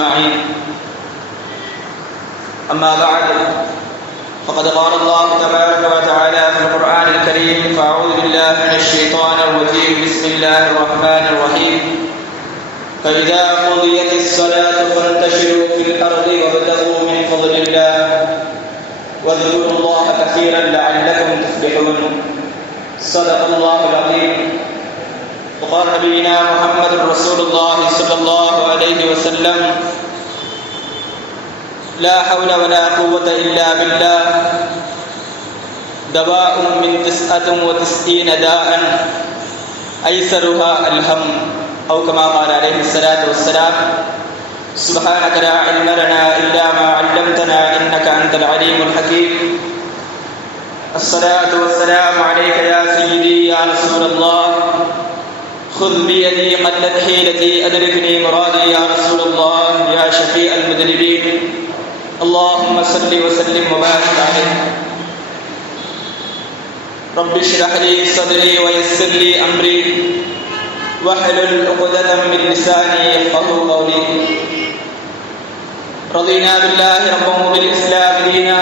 أجمعين. أما بعد فقد قال الله تبارك وتعالى في القرآن الكريم: فأعوذ بالله من الشيطان الرجيم. بسم الله الرحمن الرحيم. فإذا قضيت الصلاة فانتشروا في الأرض وابتغوا من فضل الله واذكروا الله كثيرا لعلكم تفلحون. صدق الله العظيم. وقال نبينا محمد رسول الله صلى الله عليه وسلم: لا حول ولا قوة إلا بالله دواء من 99 داء أيسرها الهم، أو كما قال عليه الصلاة والسلام: سبحانك لا علم لنا إلا ما علمتنا إنك أنت العليم الحكيم. الصلاة والسلام عليك يا سيدي يا رسول الله، خذ بيدي قلت حيلتي أدركني مرادي يا رسول الله يا شفيع المذنبين. اللهم صل وسلم وبارك عليه. رب اشرح لي صدري ويسر لي أمري واحلل عقدة من لساني يفقهوا قولي. رضينا بالله ربا وبالإسلام دينا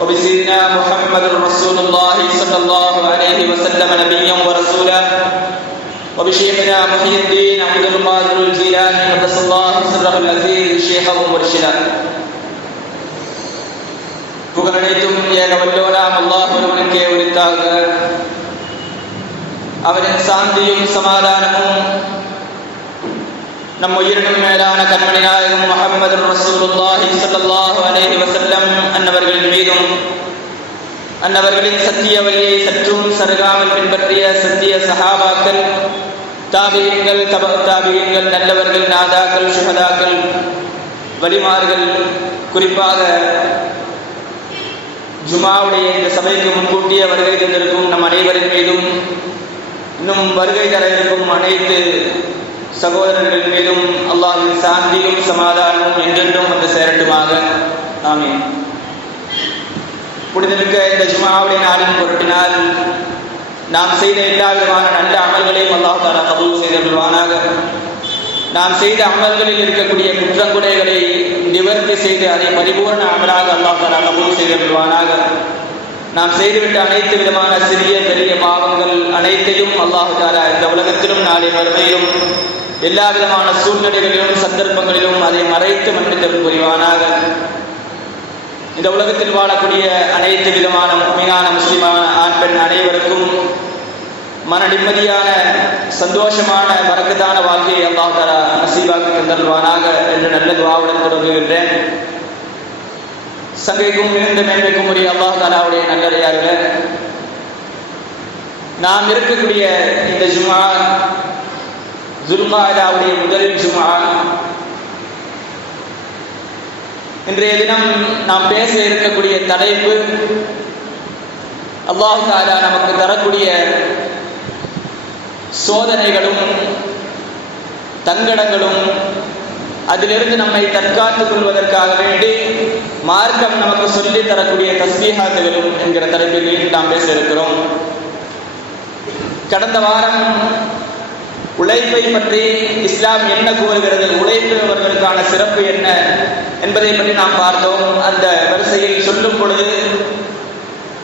وبسيدنا محمد رسول الله صلى الله عليه وسلم نبيا ورسولا وبشيخنا محي الدين عبد القادر الجيلاني قدس الله سره العزيز شيخه مرشدا. புகழனைத்தும் ஏக வல்லோனாம் அல்லாஹ் ஒருவனுக்கே உரித்தாக. அவரின் சாந்தியும் சமாதானமும் நம் உயிரினும் மேலான கண்மணி நாயகம் முஹம்மது ரசூலுல்லாஹி ஸல்லல்லாஹு அலைஹி வஸல்லம் அன்னவர்களின் மீதும், அன்னவர்களின் சத்திய வழியை சற்றும் சருகாமல் பின்பற்றிய சத்திய சஹாபாக்கள், தாபியீன்கள், தபஅ தாபியீன்கள், நல்லவர்கள், நாதாக்கள், ஷுஹதாக்கள், வலிமார்கள், குறிப்பாக ஜுமாவுடைய இந்த சபைக்கு முன்கூட்டிய வருகை தந்திருக்கும் நம் அனைவரின் மீதும், இன்னும் வருகை தர இருக்கும் அனைத்து சகோதரர்களின் மீதும் அல்லாஹ்வின் சாந்தியும் சமாதானமும் என்றென்றும் வந்து சேரட்டுமாக. ஆமீன். புனிதமிக்க இந்த ஜுமாவுடைய நாளின் பொருட்டினால் நாம் செய்த எல்லா விதமான நல்ல அமல்களையும் அல்லாஹ் தஆலா கபூல் செய்தருள்வானாக. நாம் செய்த அமல்களில் இருக்கக்கூடிய குற்றங்குறைகளை நிவர்த்தி செய்து அதை பரிபூர்ண அமலாக அல்லாஹ் தஆலா கபூல் செய்தருள்வானாக. நாம் செய்துவிட்ட அனைத்து விதமான சிறிய பெரிய பாவங்கள் அனைத்தையும் அல்லாஹ் தஆலா இந்த உலகத்திலும் நாளை மறுமையிலும் எல்லா விதமான சூழ்நிலைகளிலும் சந்தர்ப்பங்களிலும் அதை மறைத்து மன்னித்தல் புரிவானாக. இந்த உலகத்தில் வாழக்கூடிய அனைத்து விதமான முஃமினான முஸ்லிமான ஆண் பெண் அனைவருக்கும் மன நிம்மதியான சந்தோஷமான பரக்கத்தான வாழ்க்கையை அல்லாஹ் தஆலா நசீபாக்கி தந்தருள்வானாக என்று நல்ல துஆவுடன் தொடங்குகின்றேன். சங்கைக்கும் மிகுந்த மேன்மைக்கும் உரிய அல்லாஹ் தஆலாவுடைய நல்லடியார்களே, நாம் இருக்கக்கூடிய இந்த ஜும்ஆ ஜுல்காஅதாவுடைய முதல் ஜும்ஆ. இன்றைய தினம் நாம் பேச இருக்கக்கூடிய தலைப்பு அல்லாஹ் தஆலா நமக்கு தரக்கூடிய சோதனைகளும் தங்கடங்களும் அதிலிருந்து நம்மை தற்காத்துக் கொள்வதற்காக வேண்டி மார்க்கம் நமக்கு சொல்லி தரக்கூடிய தஸ்பீஹாத்துகளும் என்கிற தலைப்பில் நாம் பேச இருக்கிறோம். கடந்த வாரம் உழைப்பை பற்றி இஸ்லாம் என்ன கூறுகிறது, உழைப்பவர்களுக்கான சிறப்பு என்ன என்பதை பற்றி நாம் பார்த்தோம். அந்த வரிசையில் சொல்லும் பொழுது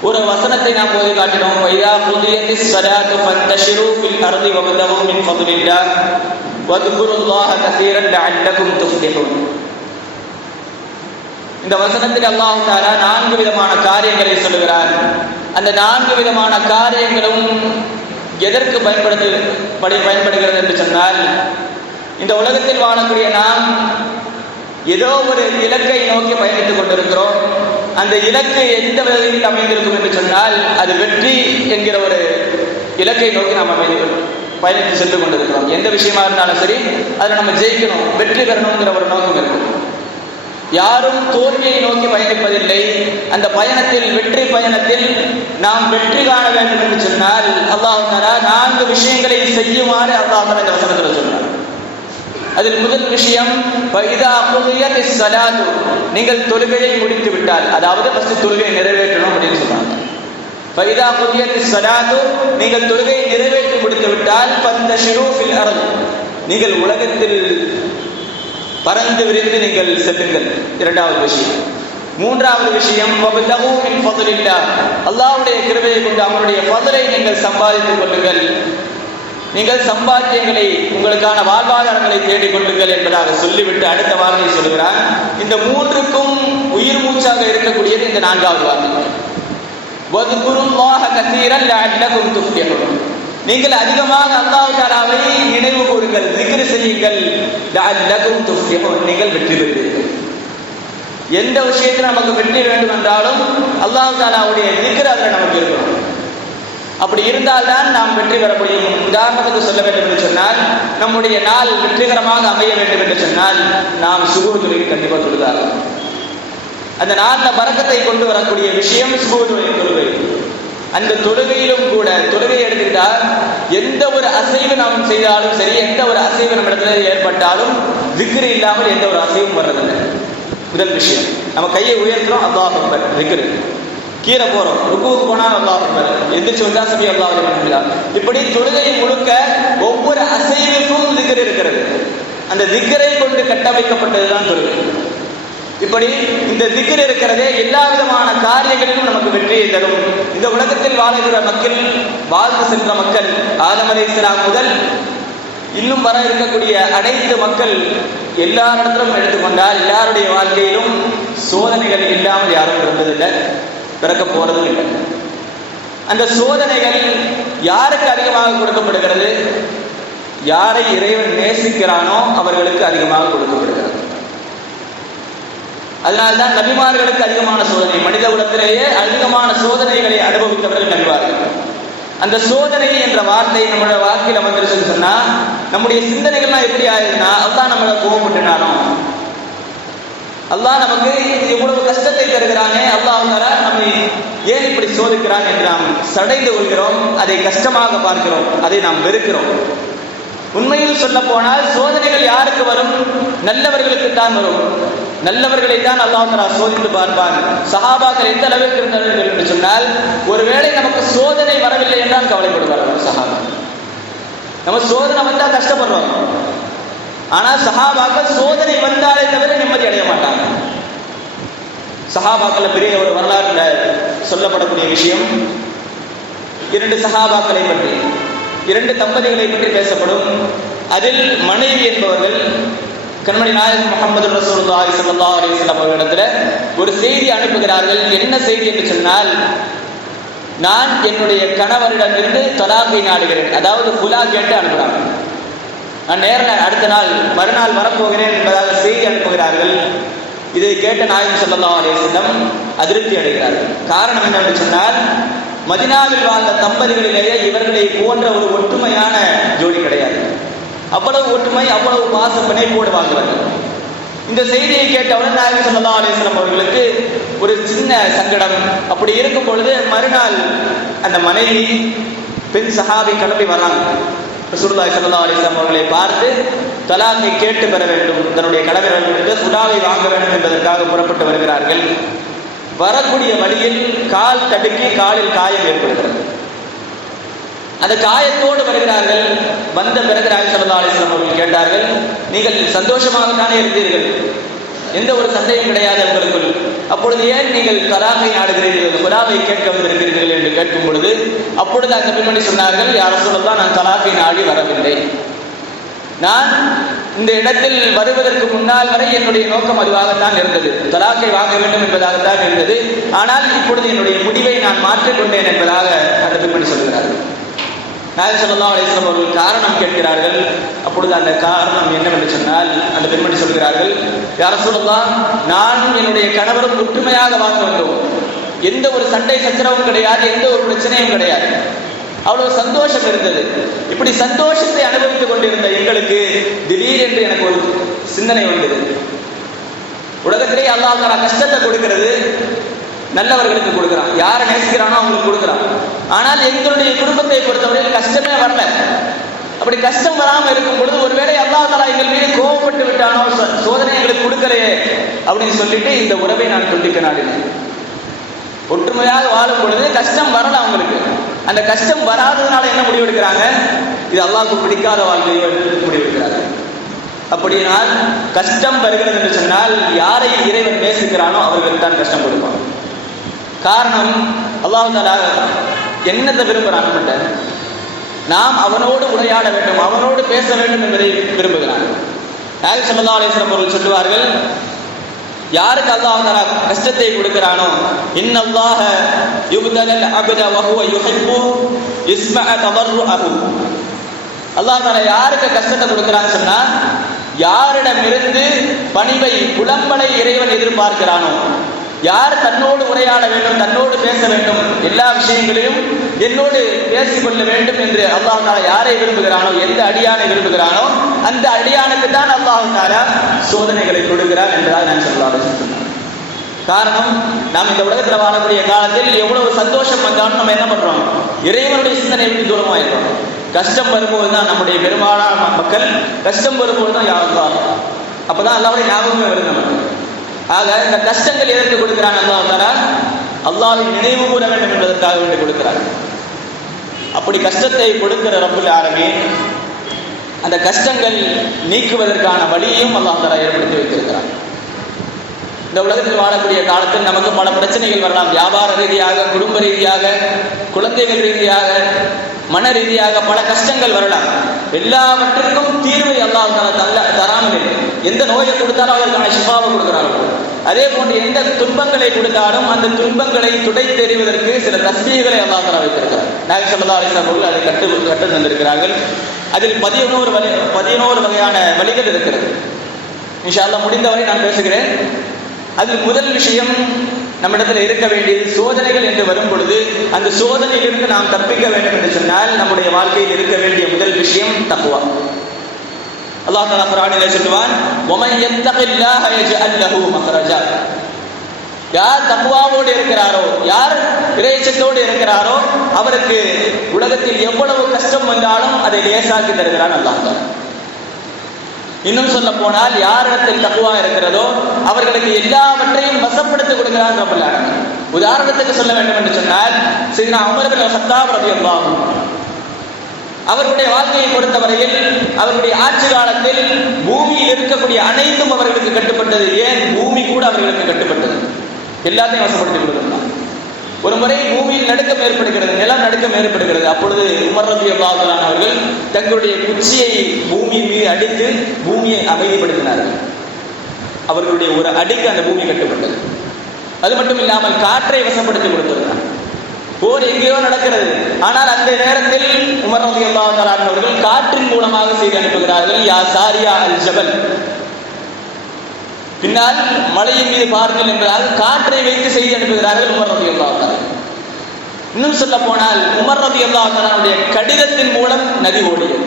ஒரு வசனத்தை நாம் போது காட்டினோம். வைதா குதியத்திஸ் ஸலாத்து ஃபன்தஷிரு ஃபில் அர்தி வப்தகு மின் ஃபத்லில்லாஹ் வத்குருல்லாஹ கஸீரன் லஅல்லகும் துஃப்லிஹூன். இந்த வசனத்தில் அல்லாஹ் தஆலா 4 விதமான காரியங்களை சொல்லுகிறார். அந்த 4 விதமான காரியங்களும் எதற்கு பயன்படுகிறது என்று சொன்னால், இந்த உலகத்தில் வாழக்கூடிய நாம் ஏதோ ஒரு இலக்கை நோக்கி பயணித்துக் கொண்டிருக்கிறோம். அந்த இலக்கு எந்த விதத்தில் அமைந்திருக்கும் என்று சொன்னால், அது வெற்றி என்கிற ஒரு இலக்கை நோக்கி நாம் பயணித்து சென்று கொண்டிருக்கிறோம். எந்த விஷயமா இருந்தாலும் சரி, அதில் நம்ம ஜெயிக்கணும், வெற்றி பெறணுங்கிற ஒரு நோக்கம் இருக்கும். யாரும் தோல்வியை நோக்கி பயணிப்பதில்லை. அந்த பயணத்தில், வெற்றி பயணத்தில் நாம் வெற்றி காண வேண்டும் என்று சொன்னால் அல்லாஹ் தஆலா 4 விஷயங்களை செய்யுமாறு அல்லாஹ் தஆலா இந்த வசனத்தில் சொன்னார். அதில் முதல் விஷயம், ஃபைதா குதியத்திஸ் ஸலாத்து, நீங்கள் தொழுகையை முடித்து விட்டால், அதாவது ஃபர்ஸ்ட் தொழுகையை நிறைவேற்றணும் அப்படின்னு சொன்னாங்க. ஃபைதா குதியத்திஸ் ஸலாத்து, நீங்கள் தொழுகையை நிறைவேற்றி முடித்து விட்டால் ஃபந்தஷிரு ஃபில் அர்த், நீங்கள் உலகத்தில் பறந்து விரிந்து நீங்கள் செல்லுங்கள். இரண்டாவது விஷயம். மூன்றாவது விஷயம், அல்லாஹ்வுடைய கிருபையை கொண்டு அவனுடைய ஃபضலை நீங்கள் சம்பாதித்துக் கொள்ளுங்கள். நீங்கள் சம்பாத்தியங்களை, உங்களுக்கான வாழ்வாதாரங்களை தேடிக் கொள்ளுங்கள் என்பதாக சொல்லிவிட்டு அடுத்த வார்த்தை சொல்கிறான். இந்த மூன்றுக்கும் உயிர் மூச்சாக இருக்கக்கூடியது இந்த நான்காவது வார்த்தை. வத்குருல்லாஹ கஸீரன் லஅல்லகும் துஃப்லிஹூன். நீங்கள் அதிகமாக அல்லாஹ் தஆலாவை நினைவு கூறுங்கள், zikr செய்யுங்கள். லஅல்லகும் துஃப்லிஹூன், நீங்கள் வெற்றி பெறுவீர்கள். எந்த விஷயத்தில் நமக்கு வெற்றி வேண்டும் என்றாலும் அல்லாஹ் தஆலாவுடைய zikr அதில் நமக்கு இருக்கணும். அப்படி இருந்தால்தான் நாம் வெற்றி பெற முடியும். உதாரணத்துக்கு சொல்ல வேண்டும் என்று சொன்னால், நம்முடைய நாள் வெற்றிகரமாக அமைய வேண்டும் என்று சொன்னால் நாம் சுபூஹ் தொழுகை கண்டிப்பாக தொழுதாகும். அந்த நாளில் பரக்கத்தை கொண்டு வரக்கூடிய விஷயம் சுபூஹ் தொழுகை. அந்த தொழுகையிலும் கூட, தொழுகை எடுத்துக்கிட்டால் எந்த ஒரு அசைவு நாம் செய்தாலும் சரி, எந்த ஒரு அசைவு நம்ம இடத்துல ஏற்பட்டாலும் திக்ர் இல்லாமல் எந்த ஒரு அசைவும் வர்றதில்லை. முதல் விஷயம், நம்ம கையை உயர்த்துறோம், அல்லாஹ் அக்பர் திக்ர். கீழே போறோம், ருக்குவுக்கு போனால் அல்லாஹ் அக்பர், எந்திரிச்சு வந்தா சமி அல்லாஹ் அக்பர். இப்படி தொழுகை முழுக்க ஒவ்வொரு அசைவுக்கும் திக்ர் இருக்கிறது. அந்த திக்ரை கொண்டு கட்டமைக்கப்பட்டதுதான் தொழுகை. இப்படி இந்த திக்ர் இருக்கிறதே எல்லா விதமான காரியங்களிலும் நமக்கு வெற்றியை தரும். இந்த உலகத்தில் வாழுகிற மக்கள், வாழ்ந்து சென்ற மக்கள், ஆதம் அலைஹிஸ்ஸலாம் முதல் இன்னும் வர இருக்கக்கூடிய அனைத்து மக்கள் எல்லாரிடத்திலும் எடுத்துக்கொண்டால் எல்லாருடைய வாழ்க்கையிலும் சோதனைகள் இல்லாமல் யாரும் பிறந்ததில்லை, பிறக்க போறதும் இல்லை. அந்த சோதனைகள் யாருக்கு அதிகமாக கொடுக்கப்படுகிறது? யாரை இறைவன் நேசிக்கிறானோ அவர்களுக்கு அதிகமாக கொடுக்கப்படுகிறது. அதனால்தான் நபிமார்களுக்கு அதிகமான சோதனை, மனித குலத்திலேயே அதிகமான சோதனைகளை அனுபவித்தவர்கள் நபிமார்கள். அந்த சோதனை என்ற வார்த்தை நம்மளோட வாழ்க்கையில் வந்துருச்சுன்னு சொன்னா நம்முடைய சிந்தனைகள்லாம் எப்படி ஆகுதுன்னா, அல்லாஹ் நம்மளை கோபப்பட்டுனானோ, அல்லாஹ் நமக்கு எவ்வளவு கஷ்டத்தை தருகிறானே, அல்லாஹ் நம்மை ஏன் இப்படி சோதிக்கிறான் என்று நாம் சடைந்து கொள்கிறோம். அதை கஷ்டமாக பார்க்கிறோம், அதை நாம் வெறுக்கிறோம். உண்மையில் சொல்ல போனால் சோதனைகள் யாருக்கு வரும்? நல்லவர்களுக்கு தான் வரும். நல்லவர்களை தான் அல்லாஹ் தஆலா சோதித்து பார்ப்பான். சஹாபாக்கள் எந்த அளவுக்கு இருந்தார்கள் என்று சொன்னால், ஒருவேளை நமக்கு சோதனை வரவில்லை என்றால் கவலைப்படுவார்கள் சஹாபா. நம்ம சோதனை வந்தா கஷ்டப்படுறோம், ஆனால் சஹாபாக்கள் சோதனை வந்தாலே தவிர நிம்மதி அடைய மாட்டாங்க. சஹாபாக்கள் பெரிய ஒரு வரலாறுல சொல்லப்படக்கூடிய விஷயம், இரண்டு சஹாபாக்களை பற்றி, இரண்டு தம்பதிகளை பற்றி பேசப்படும். அதில் மனைவி என்பவர்கள் கண்மணி நாயகம் முஹம்மது ரசூலுல்லாஹி ஸல்லல்லாஹு அலைஹி வஸல்லம் அவர்களிடத்துல ஒரு செய்தி அனுப்புகிறார்கள். என்ன செய்தி என்று சொன்னால், நான் என்னுடைய கணவரிடமிருந்து தலாக்கை நாடுகிறேன், அதாவது குலா கேட்டு அனுப்புகிறாங்க. நான் நேரில் அடுத்த நாள் மறுநாள் வரப்போகிறேன் என்பதாக செய்தி அனுப்புகிறார்கள். இதை கேட்ட நாயகம் ஸல்லல்லாஹு அலைஹி வஸல்லம் அதிருப்தி அடைகிறார்கள். காரணம் என்னவென்று சொன்னால், மதீனாவில் வாழ்ந்த தம்பதிகளிலேயே இவர்களை போன்ற ஒரு ஒற்றுமையான ஜோடி கிடையாது. அவ்வளவு ஒற்றுமை, அவ்வளவு பாச பிணைப்போடு வாழ்ந்தவர்கள். இந்த செய்தியை கேட்டவுடன் நாயகம் ஸல்லல்லாஹு அலைஹி வஸல்லம் அவர்களுக்கு ஒரு சின்ன சங்கடம். அப்படி இருக்கும் பொழுது மறுநாள் அந்த மனைவி பெண் சஹாபி கிளம்பி வர்றாங்க. ரசூலுல்லாஹி ஸல்லல்லாஹு அலைஹி வஸல்லம் அவர்களை பார்த்து தலாக்கை கேட்டு பெற வேண்டும், தன்னுடைய கணவரிடமிருந்து குலாவை வாங்க வேண்டும் என்பதற்காக புறப்பட்டு வருகிறார்கள். வரக்கூடிய வழியில் கால் தடுக்கி காலில் காயம் ஏற்படுகிறது. அந்த காயத்தோடு வருகிறார்கள். வந்த பிறகு நாயகம் ஸல்லல்லாஹு அலைஹி வஸல்லம் அவர்கள் கேட்டார்கள், நீங்கள் சந்தோஷமாகத்தானே இருந்தீர்கள், எந்த ஒரு சந்தேகம் கிடையாது உங்களுக்குள், அப்பொழுது ஏன் நீங்கள் தலாக்கை நாடுகிறீர்கள், குலாவை கேட்க வந்திருக்கிறீர்கள் என்று கேட்கும் பொழுது, அப்பொழுது அந்த பெண்மணி சொன்னார்கள், யா ரசூலல்லாஹ், நான் தலாக்கை நாடி வரவில்லை. நான் இந்த இடத்தில் வருவதற்கு முன்னால் வரை என்னுடைய நோக்கம் அதுவாகத்தான் இருந்தது, தலாக்கை வாங்க வேண்டும் என்பதாகத்தான் இருந்தது. ஆனால் இப்பொழுது என்னுடைய முடிவை நான் மாற்றிக்கொண்டேன் என்பதாக அந்த பெண்மணி சொல்கிறார்கள். நாயகம் ஸல்லல்லாஹு அலைஹி வஸல்லம் அவர்கள் காரணம் கேட்கிறார்கள். அப்பொழுது அந்த காரணம் என்னவென்று சொன்னால், அந்த பெண்மணி சொல்கிறார்கள், யா ரசூலல்லாஹ், நானும் என்னுடைய கணவரும் ஒற்றுமையாக வாழ்ந்து வந்தோம், எந்த ஒரு சண்டை சச்சரவும் கிடையாது, எந்த ஒரு பிரச்சனையும் கிடையாது, அவ்வளவு சந்தோஷம் இருந்தது. இப்படி சந்தோஷத்தை அனுபவித்துக் கொண்டிருந்த எங்களுக்கு திடீரென்று எனக்கு ஒரு சிந்தனை வந்தது. உலகத்திலேயே அல்லாஹ் தஆலா கஷ்டத்தை கொடுக்கிறது நல்லவர்களுக்கு கொடுக்கிறான், யாரை நேசிக்கிறானோ அவங்களுக்கு கொடுக்கிறான். ஆனால் எங்களுடைய குடும்பத்தை பொறுத்தவரையில் கஷ்டமே வரல. அப்படி கஷ்டம் வராமல் இருக்கும் பொழுது ஒருவேளை அல்லாஹ் தஆலா எங்கள் மீது கோபப்பட்டு விட்டானோ, சோதனை எங்களுக்கு கொடுக்கலையே அப்படின்னு சொல்லிட்டு இந்த உறவை நான் துண்டிக்க நாடினேன். ஒற்றுமையாக வாழும் பொழுது கஷ்டம் வரல அவங்களுக்கு. அந்த கஷ்டம் வராததுனால என்ன முடிவெடுக்கிறாங்க? இது அல்லாஹ்வுக்கு பிடிக்காத வாழ்க்கையோ என்று முடிவெடுக்கிறாங்க. அப்படினால் கஷ்டம் வருகிறது என்று சொன்னால் யாரை இறைவன் நேசிக்கிறானோ அவர்களுக்கு தான் கஷ்டம் கொடுப்பான். காரணம், அல்லாஹ் தஆலா என்னத்தை விரும்புகிறான்? நாம் அவனோடு உரையாட வேண்டும், அவனோடு பேச வேண்டும் என்பதை விரும்புகிறான். நாயகம் ஸல்லல்லாஹு அலைஹி வஸல்லம் அவர்கள் சொல்லுவார்கள், யாருக்கு அல்லாஹ் தஆலா கஷ்டத்தை கொடுக்கிறானோ, இன்னல்லாஹ யுப்தலல் அப்த வஹுவ யுஹிப்பு இஸ்மஅ தபர்ருஅஹு. அல்லாஹ் தஆலா யாருக்கு கஷ்டத்தை கொடுக்கிறான்னு சொன்னா, யாரிடமிருந்து பணிவை புலம்பலை இறைவன் எதிர்பார்க்கிறானோ, யார் தன்னோடு உரையாட வேண்டும், தன்னோடு பேச வேண்டும், எல்லா விஷயங்களையும் என்னோடு பேசிக்கொள்ள வேண்டும் என்று அல்லாஹ் தஆலா யாரை விரும்புகிறானோ, எந்த அடியானை விரும்புகிறானோ அந்த அடியானுக்கு தான் அல்லாஹ் தஆலா சோதனைகளை கொடுக்கிறார் என்றால் நான் சொன்னார். காரணம், நாம் இந்த உலகத்தில் வாழக்கூடிய காலத்தில் எவ்வளவு சந்தோஷம் வந்தாலும் நம்ம என்ன பண்றோம்? இறைவனுடைய சிந்தனை விட்டு தூரமாயிருக்கோம். கஷ்டம் வரும்போது தான் நம்முடைய பெரும்பாலான மக்கள் கஷ்டம் வரும்போது தான் யாருக்கும் அப்பதான் அல்லாஹ்வுடைய ஞாபகமே வருது நமக்கு. ஆக இந்த கஷ்டங்கள் எதற்கு கொடுக்கிறான்? அல்லாஹ் தஆலா அல்லாஹ்வை நினைவு கூற வேண்டும் என்பதற்காக வேண்டி கொடுக்கிறார். அப்படி கஷ்டத்தை கொடுக்கிற ரப்புல் ஆலமீன் அந்த கஷ்டங்கள் நீக்குவதற்கான வழியையும் அல்லாஹ் தஆலா ஏற்படுத்தி வைத்திருக்கிறார். இந்த உலகத்தில் வாழக்கூடிய காலத்தில் நமக்கு பல பிரச்சனைகள் வரலாம். வியாபார ரீதியாக, குடும்ப ரீதியாக, குழந்தைகள் ரீதியாக, மன ரீதியாக பல கஷ்டங்கள் வரலாம். எல்லாவற்றிற்கும் தீர்வை அல்லாஹ் தஆலா தராமல் இல்லை. எந்த நோயை கொடுத்தாலும் அதற்கான ஷிஃபாவை கொடுக்கிறார்கள். அதே போன்று எந்த துன்பங்களை கொடுத்தாலும் அந்த துன்பங்களை துடைத்தெறிவதற்கு சில தஸ்பீஹ்களை அல்லாஹ் தஆலா வைத்திருக்கிறார். நாயகம் ஸல்லல்லாஹு அலைஹி வஸல்லம் அவர்கள் அதை கற்று தந்திருக்கிறார்கள். அதில் 11 வகையான வழிகள் இருக்கிறது. இன்ஷா அல்லாஹ் முடிந்தவரை நான் பேசுகிறேன். அதில் முதல் விஷயம், நம்மிடத்தில் இருக்க வேண்டியது சோதனைகள் என்று வரும் பொழுது அந்த சோதனையிலிருந்து நாம் தப்பிக்க வேண்டும் என்று சொன்னால் நம்முடைய வாழ்க்கையில் இருக்க வேண்டிய முதல் விஷயம் தக்வா. அல்லாஹ் தஆலா குர்ஆனிலே சொல்வான், வமன் யத்தகில்லாஹ யஜ்அல் லஹு மக்ரஜா. யார் தக்வாவோடு இருக்கிறாரோ, யார் இறையச்சத்தோடு இருக்கிறாரோ அவருக்கு உலகத்தில் எவ்வளவு கஷ்டம் வந்தாலும் அதை லேசாக்கி தருகிறான் அல்லாஹ் தஆலா. இன்னும் சொல்ல போனால் யாரிடத்தில் தக்வா இருக்கிறதோ அவர்களுக்கு எல்லாவற்றையும் வசப்படுத்தி கொடுக்கிறான் ரப்பல் ஆலமீன். உதாரணத்துக்கு சொல்ல வேண்டும் என்று சொன்னால், சையதுனா உமர் இப்னு கத்தாப் ரலியல்லாஹு அன்ஹு அவர்களுடைய வாழ்க்கையை பொறுத்தவரையில் அவர்களுடைய ஆட்சி காலத்தில் பூமியில் இருக்கக்கூடிய அனைத்தும் அவர்களுக்கு கட்டுப்பட்டது. ஏன் பூமி கூட அவர்களுக்கு கட்டுப்பட்டது, எல்லாத்தையும் வசப்படுத்தி கொடுக்கிறான். ஒரு முறை பூமியில் நடுக்கம் ஏற்படுகிறது, நிலம் நடுக்கம் ஏற்படுகிறது. அப்பொழுது உமர் ரலியல்லாஹு அன்ஹு அவர்கள் தங்களுடைய குச்சியை பூமி மீது அடித்து பூமியை அமைதிப்படுத்தினார்கள். அவர்களுடைய ஒரு அடிக்கு அந்த பூமி கட்டுப்பட்டது. அது மட்டும் இல்லாமல் காற்றை வசப்படுத்தி கொடுத்திருக்கிறார். போர் எங்கேயோ நடக்கிறது, ஆனால் அந்த நேரத்தில் உமர் ரலியல்லாஹு அன்ஹு அவர்கள் காற்றின் மூலமாக செய்தி அனுப்புகிறார்கள், யா சாரியா அல் ஜபல். பின்னால் மலையின் மீது பாருங்கள் என்றால் காற்றை வைத்து செய்தி அனுப்புகிறார்கள் உமர் ரலியல்லாஹு அன்ஹு. இன்னும் சொல்ல போனால் உமர் ரலியல்லாஹு அன்ஹுடைய கடிதத்தின் மூலம் நதி ஓடியது.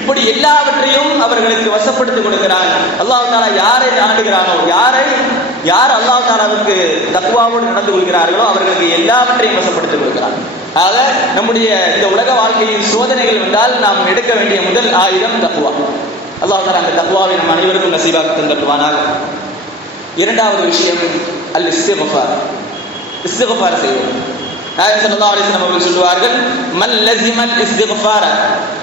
இப்படி எல்லாவற்றையும் அவர்களுக்கு வசப்படுத்தி கொடுக்கிறான் அல்லாஹ் தஆலா. யாரை நாடுகிறானோ, யார் அல்லாஹ் தஆலாவுக்கு தக்வாவோடு நடந்து கொள்கிறார்களோ அவர்களுக்கு எல்லாவற்றையும் வசப்படுத்தி கொடுக்கிறான். ஆக நம்முடைய இந்த உலக வாழ்க்கையில் சோதனைகள் வந்தால் நாம் எடுக்க வேண்டிய முதல் ஆயுதம் தக்வா. அல்லாஹ் தஆலா அந்த தக்வாவை நம் அனைவருக்கும் நசீபாக்கி தந்தருவானாக. இரண்டாவது விஷயம் அல் இஸ்திக்ஃபார். இஸ்திக்ஃபார் செய்வோம். நாயகம் ஸல்லல்லாஹு அலைஹி வஸல்லம் அவர்கள் சொல்வார்கள், மன் லஸிமல் இஸ்திக்ஃபார.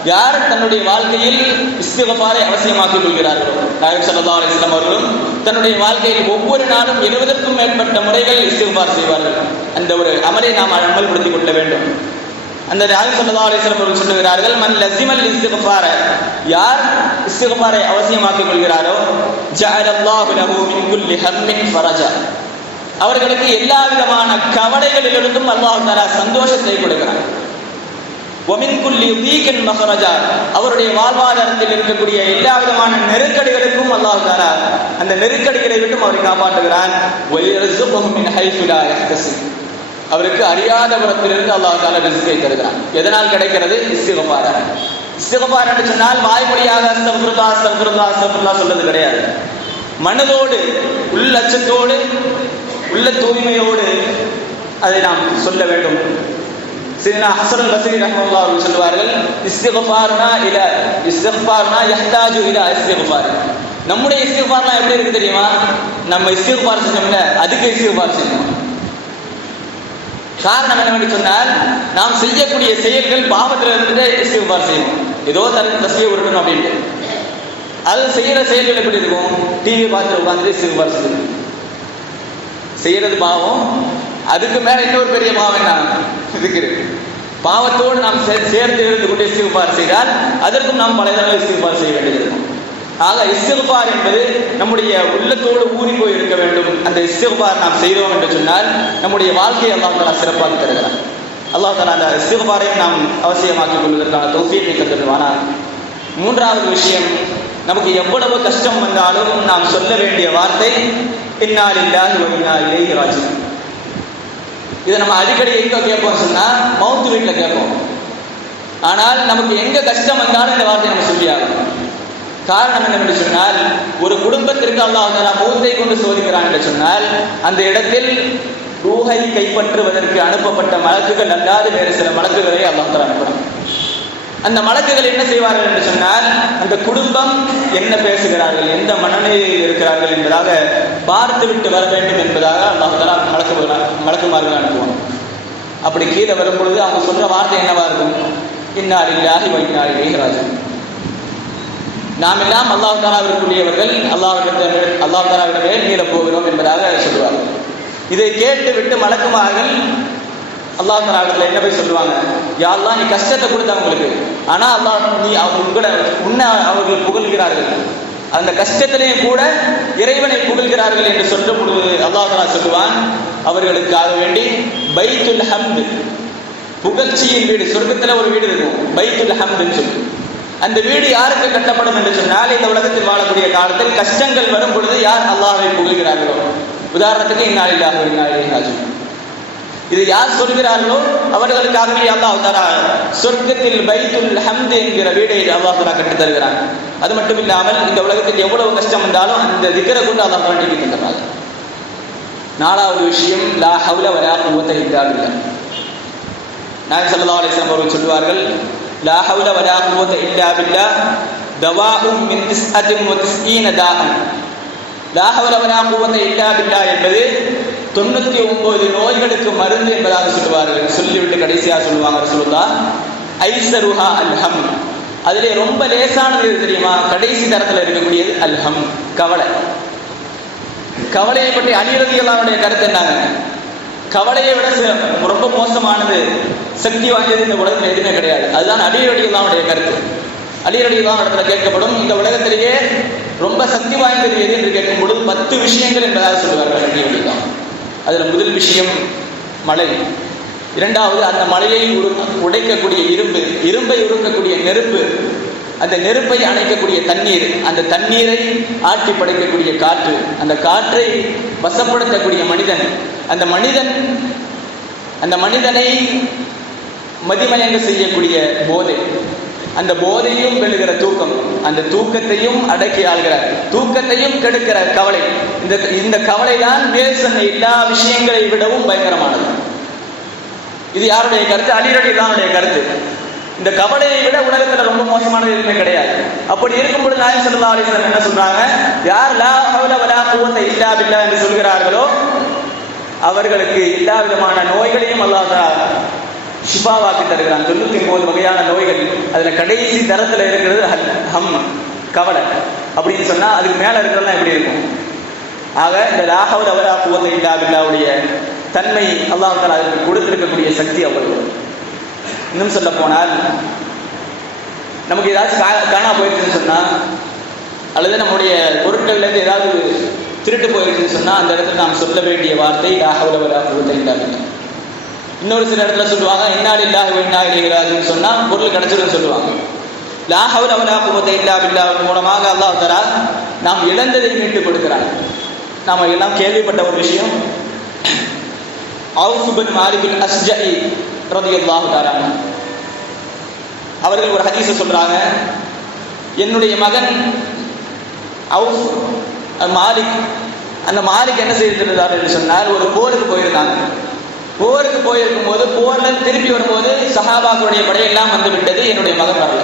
யார் தன்னுடைய வாழ்க்கையில் இஸ்திக்ஃபாரை அவசியமாக்கிக் கொள்கிறார்களோ, நாயகம் ஸல்லல்லாஹு அலைஹி வஸல்லம் அவர்களும் தன்னுடைய வாழ்க்கையில் ஒவ்வொரு நாளும் 70க்கும் மேற்பட்ட முறைகள் இஸ்திக்ஃபார் செய்வார்கள். அந்த ஒரு அமலை நாம் அமல்படுத்திக் கொள்ள வேண்டும். அந்த நாயகம் ஸல்லல்லாஹு அலைஹி வஸல்லம் அவர்கள் சொல்கிறார்கள், மன் லஸிமல் இஸ்திக்ஃபார. யார் இஸ்திக்ஃபாரை அவசியமாக்கிக் கொள்கிறாரோ, ஜஅலல்லாஹு லஹு மின் குல்லி ஹம்மின் ஃபரஜா. அவர்களுக்கு எல்லா விதமான கவலைகளிலிருந்தும் அல்லாஹ் தஆலா சந்தோஷத்தை கொடுக்கிறான். வமின் குல்லி தீகின் மஹரஜா. அவருடைய வாழ்வாதாரத்தில் இருக்கக்கூடிய எல்லா விதமான நெருக்கடிகளுக்கும் அல்லாஹ் தஆலா அந்த நெருக்கடிகளை விட்டும் அவரை காப்பாற்றுகிறான். வயர்ஸுகுஹு மின் ஹைஸு லா யஹ்தஸிப். அவருக்கு அறியாத புறத்திலிருந்து அல்லாஹ் தஆலா ரிஸ்கை தருகிறான். எதனால் கிடைக்கிறது? இஸ்திக்ஃபார். இஸ்திக்ஃபார் என்று சொன்னால் வாய்மொழியாக அஸ்தக்ஃபிருல்லாஹ் அஸ்தக்ஃபிருல்லாஹ் அஸ்தக்ஃபிருல்லாஹ் சொல்றது கிடையாது. மனதோடு, உள்ளச்சத்தோடு, உள்ள தூய்மையோடு அதை நாம் சொல்ல வேண்டும். சையதுனா ஹஸன் அல் பஸ்ரி ரஹ்மத்துல்லாஹி அலைஹி சொல்வார்கள், இஸ்திக்ஃபார்னா யஹ்தாஜு இலா இஸ்திக்ஃபார். நம்முடைய இஸ்திக்ஃபார்லாம் எப்படி இருக்கு தெரியுமா? நம்ம இஸ்திக்ஃபார் செஞ்சோம்ல, அதுக்கு இஸ்திக்ஃபார் செய்யணும். காரணம் என்னவென்று சொன்னால், நாம் செய்யக்கூடிய செயல்கள் பாவத்தில் இருந்து இஸ்திக்ஃபார் செய்யணும். ஏதோ தஸ்பீஹ் உருட்டணும் அப்படின்ட்டு அது செய்யற செயல்கள் எப்படி இருக்கும்? டிவி பார்த்துட்டு உட்காந்து இஸ்திக்பார் செய்யறது பாவம். அதுக்கு மேல இன்னொரு பெரிய பாவம் என்ன இருக்குது? பாவத்தோடு நாம் சேர்த்து இருந்து கொண்டு இஸ்திக்பார் செய்தால் அதற்கும் நாம் பல தடவை இஸ்திக்பார் செய்ய வேண்டியது இருக்கும். ஆக இஸ்திக்பார் என்பது நம்முடைய உள்ளத்தோடு ஊறி போய் இருக்க வேண்டும். அந்த இஸ்திக்பார் நாம் செய்தோம் என்று சொன்னால் நம்முடைய வாழ்க்கையை அல்லாஹ் தஆலா சிறப்பாக தருகிறார். அல்லாஹ் தஆலா அந்த இஸ்திக்பாரையும் நாம் அவசியமாக்கிக் கொள்வதற்கான தௌஃபீக்கை தருவானாக. மூன்றாவது விஷயம், நமக்கு எவ்வளவு கஷ்டம் வந்தாலும் நாம் சொல்ல வேண்டிய வார்த்தை இன்னா லில்லாஹி வ இன்னா இலைஹி ராஜிஊன். இதை நம்ம அடிக்கடி எங்க கேட்போம் சொன்னா மவுத்து வீட்டில் கேட்போம். ஆனால் நமக்கு எங்க கஷ்டம் வந்தாலும் இந்த வார்த்தையை நம்ம சொல்லியாகும். காரணம் என்னவென்று சொன்னால், ஒரு குடும்பத்திற்கு அல்லாஹ் தஆலா மௌத்தை கொண்டு சோதிக்கிறான் என்று சொன்னால் அந்த இடத்தில் ரூஹை கைப்பற்றுவதற்கு அனுப்பப்பட்ட மலக்குகள் அல்லாத வேறு சில மலக்குகளை அல்லாஹ் தஆலா அனுப்புகிறான். அந்த மலக்குகள் என்ன செய்வார்கள் என்று சொன்னால், அந்த குடும்பம் என்ன பேசுகிறார்கள், எந்த மனநிலையில் இருக்கிறார்கள் என்பதாக பார்த்து விட்டு வர வேண்டும் என்பதாக அல்லாஹ் தஆலா மலக்குமார்கள் அனுப்புவாங்க. அப்படி கீழே வரும் பொழுது அவங்க சொல்ற வார்த்தை என்னவா இருக்கும்? இன்னா லில்லாஹி வ இன்னா இலைஹி ராஜிஊன். நாம் எல்லாம் அல்லாஹ் தஆலாவிற்குரியவர்கள், அல்லாஹ் தஆலாவிடமே மீள போகிறோம் என்பதாக சொல்லுவார்கள். இதை கேட்டு விட்டு மலக்குமார்கள் அல்லாஹ் தஆலாவிடத்தில் என்ன போய் சொல்லுவாங்க? யா அல்லாஹ், நீ கஷ்டத்தை கொடுத்தவங்களுக்கு, ஆனா அல்லாஹ் நீ உன்னை அவர்கள் புகழ்கிறார்கள், அந்த கஷ்டத்திலேயும் கூட இறைவனை புகழ்கிறார்கள் என்று சொல்ற பொழுது அல்லாஹ் தஆலா சொல்லுவான், அவர்களுக்காக வேண்டி பைத்துல் ஹம்த், புகழ்ச்சியின் வீடு, சொர்க்கத்துல ஒரு வீடு இருக்கும், பைத்துல் ஹம்த்னு சொல்லி. அந்த வீடு யாருக்கு கட்டப்படும் என்று சொன்னால், இந்த உலகத்தில் வாழக்கூடிய காலத்தில் கஷ்டங்கள் வரும் பொழுது யார் அல்லாஹ்வை புகழ்கிறார்களோ, உதாரணத்துக்கு இன்னா லில்லாஹி வ இன்னா இலைஹி ராஜிஊன், இது யார் சொல்கிறார்களோ அவர்களுக்காகவே அல்லாஹ் தஆலா சொர்க்கத்தில் பைத்துல் ஹம்த் என்கிற வீடை அல்லாஹ் தஆலா கட்டித் தருகிறான். அது மட்டும் இல்லாமல் இந்த உலகத்தில் எவ்வளவு கஷ்டம் வந்தாலும் அந்த திக்ரை கொண்டு அல்லாஹ் தஆலா நீக்கி தருகிறார். நாலாவது விஷயம், லா ஹவ்ல வலா குவத்த இல்லா பில்லாஹ். நபி ஸல்லல்லாஹு அலைஹி வஸல்லம் அவர்கள் சொல்வார்கள், லா ஹவ்ல வலா குவத்த இல்லா பில்லாஹ் தவாஉம் மின் 99 தாஅன். லா ஹவ்ல வலா குவத்த இல்லா பில்லாஹ் என்பது 99 நோய்களுக்கு மருந்து என்பதாக சொல்லுவார்கள். சொல்லிவிட்டு கடைசியாக சொல்லுவாங்க ரசூலுல்லாஹ், ஐஸருஹா அல்ஹம். அதிலே ரொம்ப லேசானது எது தெரியுமா? கடைசி தரத்தில் இருக்கக்கூடியது அல்ஹம், கவலை. கவலையை பற்றி அலி ரலியல்லாஹு கருத்து என்னங்க? கவலையை விட ரொம்ப மோசமானது, சக்தி வாய்ந்தது இந்த உலகத்தில் எதுவுமே கிடையாது. அதுதான் அலி ரலியல்லாஹு கருத்து. அலி ரலியல்லாஹு இடத்துல கேட்கப்படும், இந்த உலகத்திலேயே ரொம்ப சக்தி வாய்ந்தது எது என்று கேட்கும் பொழுது 10 விஷயங்கள் என்பதாக சொல்லுவார்கள் அலி ரலியல்லாஹு. அதுல முதல் விஷயம் மழை, இரண்டாவது அந்த மழையை உடைக்கக்கூடிய இரும்பு, இரும்பை உருக்கக்கூடிய நெருப்பு, அந்த நெருப்பை அணைக்கக்கூடிய தண்ணீர், அந்த தண்ணீரை ஆட்டி படைக்கக்கூடிய காற்று, அந்த காற்றை வசப்படுத்தக்கூடிய மனிதன், அந்த மனிதனை மதிமயங்க செய்யக்கூடிய போதை, அந்த போதையும் வெல்லுகிற தூக்கம், அந்த தூக்கத்தையும் அடக்கி ஆள்கிற, தூக்கத்தையும் கெடுக்கிற கவலை. இந்த கவலை தான் மேல் சொன்ன எல்லா விஷயங்களை விடவும் பயங்கரமானது. இது யாருடைய கருத்து? அலி ரலியல்லாஹு கருத்து. இந்த கவலையை விட உலகத்துல ரொம்ப மோசமானது எதுவுமே கிடையாது. அப்படி இருக்கும் பொழுது நாயகம் ஸல்லல்லாஹு அலைஹி வஸல்லம் என்ன சொல்றாங்க? யார் லா ஹவ்ல வலா குவத்த இல்லா பில்லாஹ் என்று சொல்கிறார்களோ அவர்களுக்கு எல்லா விதமான நோய்களையும் அல்லாஹ் தஆலா ஷிஃபாவாக்கி தருகிறான். 99 வகையான நோய்கள், அதுல கடைசி தரத்துல இருக்கிறது ஹம், கவலை. அப்படின்னு சொன்னா அதுக்கு மேல இருக்கிறதெல்லாம் எப்படி இருக்கும்? ஆக இந்த லா ஹவ்ல வலா குவத்த இல்லா பில்லாஹ்வுடைய தன்மை அல்லாஹ் தஆலா அதற்கு கொடுத்திருக்கக்கூடிய சக்தி அவ்வளவு. இன்னும் சொல்ல போனால், நமக்கு ஏதாச்சும் காணா போயிருச்சுன்னு சொன்னா, அல்லது நம்முடைய பொருட்கள்ல இருந்து ஏதாவது திருட்டு போயிருச்சுன்னு சொன்னா, அந்த இடத்துல நாம் சொல்ல வேண்டிய வார்த்தை லா ஹவ்ல வலா குவத்த இல்லா பில்லாஹ். இன்னொரு சில இடத்துல சொல்லுவாங்க இன்னா லில்லாஹி வ இன்னா இலைஹி ராஜிஊன் சொன்னா பொருள் கிடைச்சிருன்னு சொல்லுவாங்க. லா ஹவ்ல வலா குவத்த இல்லா பில்லாஹ் மூலமாக அல்லாஹ் தஆலா நாம் இழந்ததை மீட்டு கொடுக்கிறான். நாம எல்லாம் கேள்விப்பட்ட ஒரு விஷயம், அவுஃப் பின் மாலிக் அல்-அஸ்ஜஇ ரலியல்லாஹு தஆலா அவர்கள் ஒரு ஹதீஸை சொல்றாங்க, என்னுடைய மகன் அவுஃப் மாலிக், அந்த மாலிக் என்ன செய்திருந்தார் என்று சொன்னால், ஒரு போருக்கு போயிருந்தாங்க. போருக்கு போயிருக்கும் போது போர்ல திருப்பி வரும்போது சஹாபாக்களுடைய படையெல்லாம் வந்து விட்டது, என்னுடைய மகன் வரல.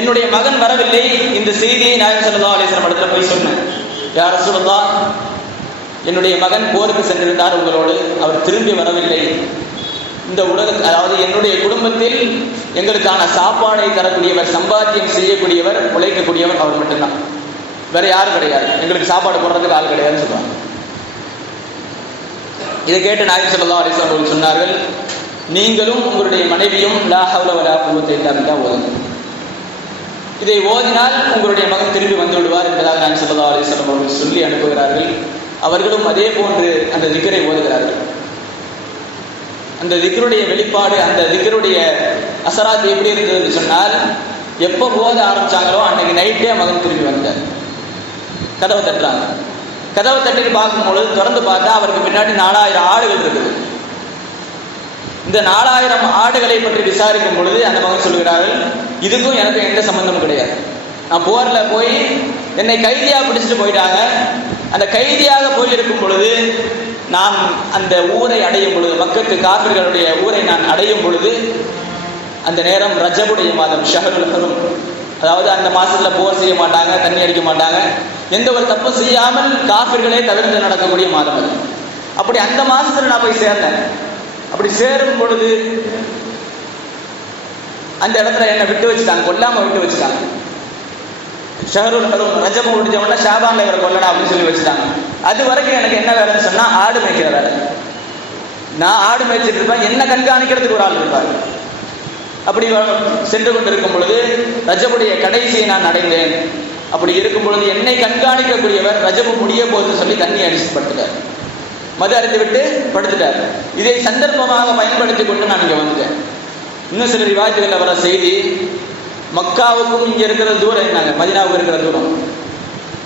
என்னுடைய மகன் வரவில்லை. இந்த செய்தியை நாயகம் ஸல்லல்லாஹு அலைஹி வஸல்லம் இடத்துல போய் சொன்னேன், யா ரசூலுல்லாஹ், என்னுடைய மகன் போருக்கு சென்றிருந்தார் உங்களோடு, அவர் திரும்பி வரவில்லை, இந்த அதாவது என்னுடைய குடும்பத்தில் எங்களுக்கான சாப்பாடை தரக்கூடியவர், சம்பாத்தியம் செய்யக்கூடியவர், உழைக்கக்கூடியவர் அவர் மட்டும்தான், வேற யாரும் கிடையாது, எங்களுக்கு சாப்பாடு போடுறதுக்கு ஆள் கிடையாதுன்னு சொல்லுவாங்க. இதை கேட்டு நாயகம் ஸல்லல்லாஹு அலைஹி வஸல்லம் அவர்கள் சொன்னார்கள், நீங்களும் உங்களுடைய மனைவியும் லா ஹவ்ல வலா குவத்த இல்லா பில்லாஹ் ஓதுங்கள். இதை ஓதினால் உங்களுடைய மகன் திரும்பி வந்து விடுவார் என்பதாக நாயகம் ஸல்லல்லாஹு அலைஹி வஸல்லம் அவர்கள் சொல்லி அனுப்புகிறார்கள். அவர்களும் அதே போன்று அந்த திக்ரை ஓதுகிறார்கள். அந்த திக்ருடைய வெளிப்பாடு, அந்த திக்ருடைய அசராத் எப்படி இருந்ததுன்னு சொன்னால், எப்போ ஓத ஆரம்பிச்சாங்களோ அன்னைக்கு நைட்டே மகன் திரும்பி வந்தார். கதவை தட்டுறாங்க. கதவை தட்டிட்டு பார்க்கும்பொழுது திறந்து பார்த்தா அவருக்கு பின்னாடி 4000 ஆடுகள் இருக்குது. இந்த 4000 ஆடுகளை பற்றி விசாரிக்கும் பொழுது அந்த மகன் சொல்கிறார்கள், இதுக்கும் எனக்கு எந்த சம்பந்தமும் கிடையாது. நான் போரில் போய் என்னை கைதியாக பிடிச்சிட்டு போயிட்டாங்க. அந்த கைதியாக போயிருக்கும் பொழுது நான் அந்த ஊரை அடையும் பொழுது, மக்கத்து காபிர்களுடைய ஊரை நான் அடையும் பொழுது, அந்த நேரம் ரஜபுடைய மாதம், ஷஹருல் ஹுரும், அதாவது அந்த மாசத்துல போர் செய்ய மாட்டாங்க, தண்ணி அடிக்க மாட்டாங்க, எந்த ஒரு தப்பும் செய்யாமல் காபிர்களே தவிர்த்து நடக்கக்கூடிய மாதம் அது. அப்படி அந்த மாசத்துல நான் போய் சேர்ந்தேன். அப்படி சேரும் பொழுது அந்த இடத்துல என்னை விட்டு வச்சுட்டாங்க, கொல்லாம விட்டு வச்சுட்டாங்க. ஷஹருல் ஹுரும், ரஜபு முடிஞ்சவன ஷாபான்ல இவரை கொல்லலாம் அப்படின்னு சொல்லி வச்சுட்டாங்க. அது வரைக்கும் எனக்கு என்ன வேலைன்னு சொன்னா ஆடு மேய்க்கிற வேலை. நான் ஆடு மேய்ச்சிட்டு இருப்பேன், என்ன கண்காணிக்கிறதுக்கு ஒரு ஆள் இருப்பார். அப்படி சென்று கொண்டிருக்கும் பொழுது ரஜபுடைய கடைசியை நான் அடைந்தேன். அப்படி இருக்கும் பொழுது என்னை கண்காணிக்கக்கூடியவர் ரஜபு முடிய போது சொல்லி தண்ணி அடிச்சு படுத்துட்டார், மது அடித்து விட்டு படுத்துட்டார். இதை சந்தர்ப்பமாக பயன்படுத்தி கொண்டு நான் இங்கே வந்துட்டேன். இன்னும் சில ரிவாயத்துகளில் வர செய்தி, மக்காவுக்கும் இங்கே இருக்கிற தூரம் என்னாங்க, மதினாவுக்கு இருக்கிற தூரம்